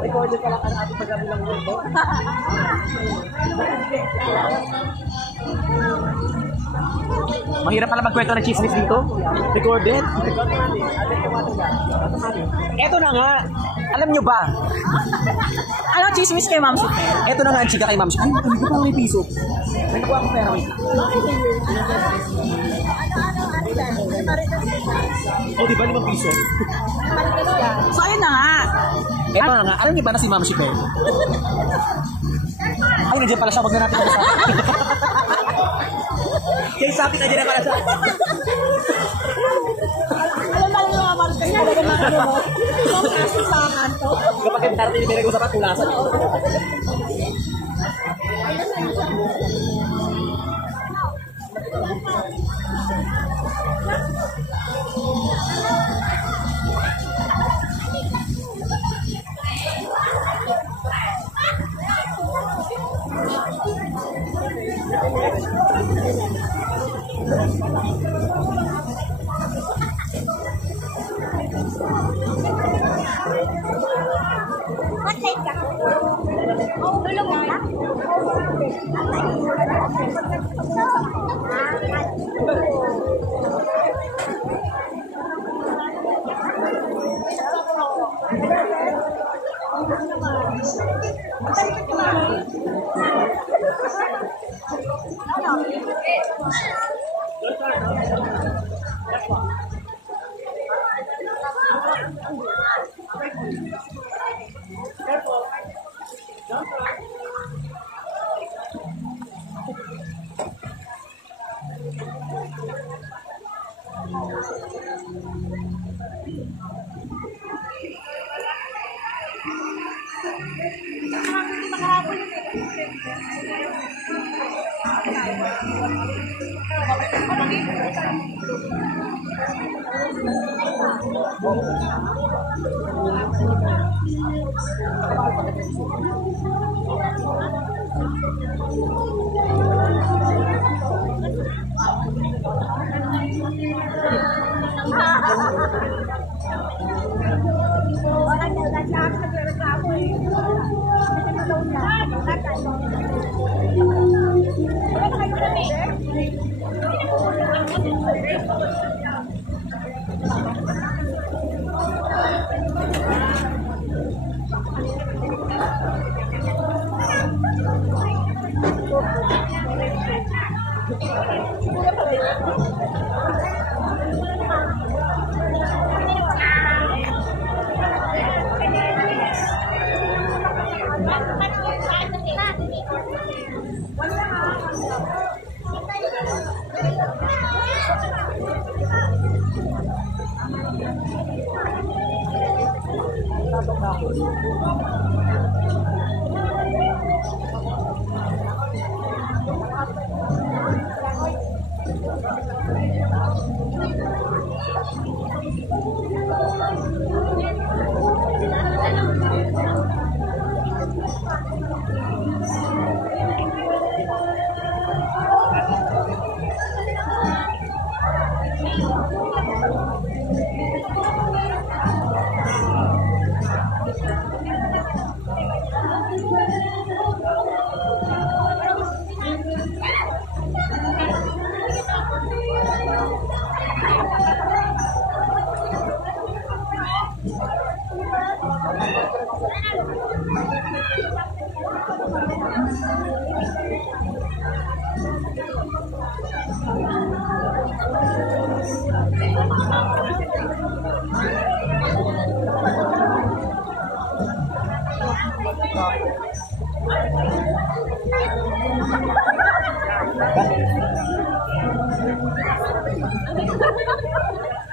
Recorded pala ka na ating paggabi ng mundo. Mahirap pala magkwento ng chismis dito. Recorded. Eto na nga. Alam nyo ba? Ano chismis kay Ma'am Super? Eto na nga ang chika kay Ma'am Super. Ano ko pa may piso? May nakuha akong pera. O diba 5 piso? So ayun na nga. Eto na nga. Alam nyo ba na si Ma'am Super? Ay, nandiyan pala siya. Wag na natin sa kaya sabi na dyan pala sa Alam na lang mga Marcos talaga mga ano mo. Yung kaso sa kanto. kapag yung darating yung ko sa patulasan.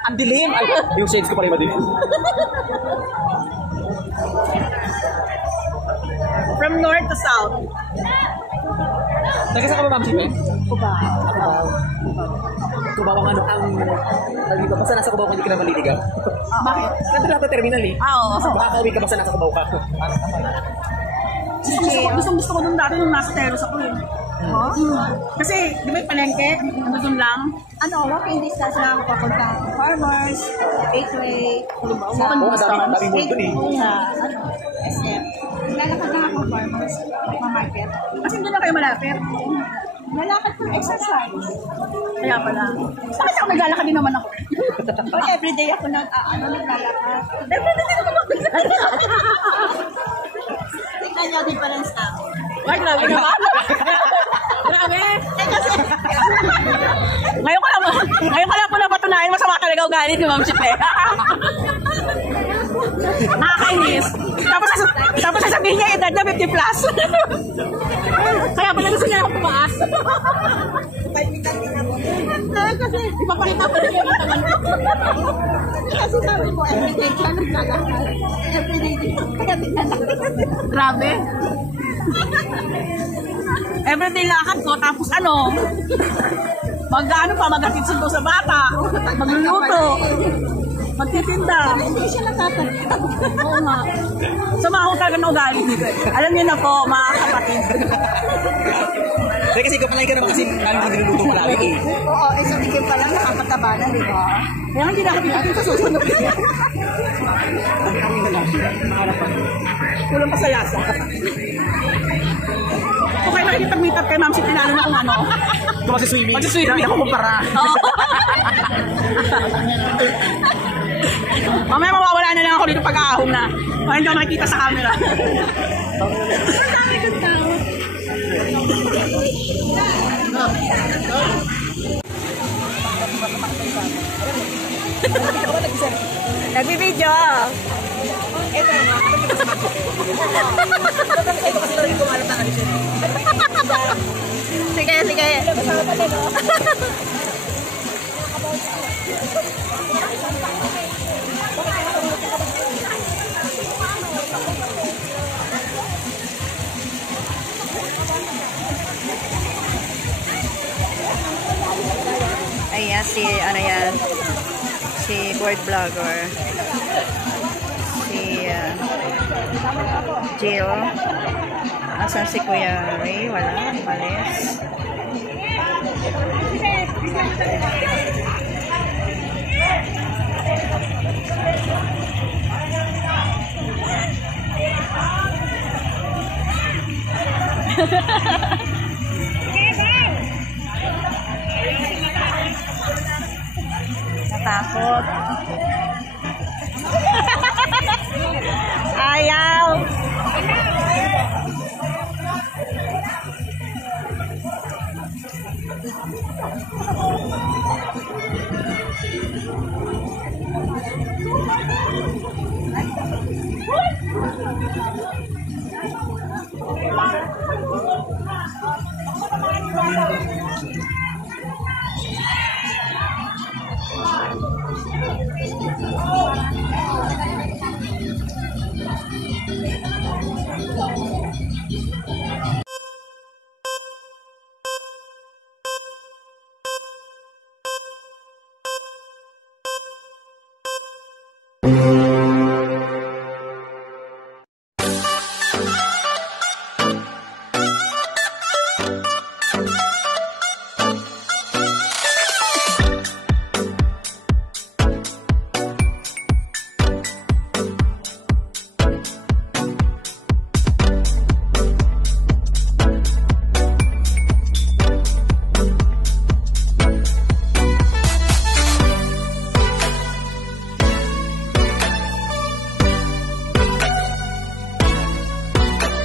Ang dilim! Ay, yung shades ko pala yung madilim. From north to south. Nagkasa ka ba, Ma'am Sipe? Cubao. Cubao ang ano, dito, basta nasa Cubao ka, hindi ka na maliligaw. Bakit? Nandun lang sa terminal eh. Oo. Makakauwi ka basta nasa Cubao ka. Gusto ko nung dati nung nasa Teros ako eh. Kasi, di ba yung palengke? Ano dun lang? Walking distance lang papunta Farmers, Gateway, Oo, ang dami mo dun eh. sa SM. Lalakad lang ako Farmers, ma-market. Kasi hindi na kayo malapit. Lalakad for exercise. Kaya pala. Bakit ako naglalakad din naman ako? But everyday ako naglalakad. Tingnan niyo difference na. Ay, grabe naman. Grabe. Kasi, Ngayon ko lang po napatunayan masama talaga ugali ni Ma'am Chipe. Nakakainis. Tapos sasabihin niya edad na 50 plus. Kaya pala gusto niya ako pumaas. kasi, Ipapakita ko na yung matagal ko. kasi sabi mo, everyday ka naglalakad. Everyday dito. Kaya tingnan lang. Grabe. Everyday lakad ko, tapos maghatid sundo sa bata, magluluto, magtitinda. Hindi siya nakatagtag. Oo nga. Sama ako talaga ng ugali dito. Alam niyo na po, mga kapatid. Kasi kapalay ka naman kasi namin kung niluluto palagi eh. Oo, isang tingin pa lang nakapataba na, di ba? Kaya hindi na ako dito sa susunod. Kulang pa sa lasa. Okay, makikipag-meet up kay Ma'am Siti, lalo na kung Kung magsiswimming. Magsiswimming ako kumpara. Mamaya mawawala na lang ako dito pag-aahon na. Hindi ako nakikita sa camera. Nagbibideo. Sige, sige. Ayan, si board vlogger. Si Jill. Asan si Kuya Ray? Wala, malis. Natakot. Ayaw.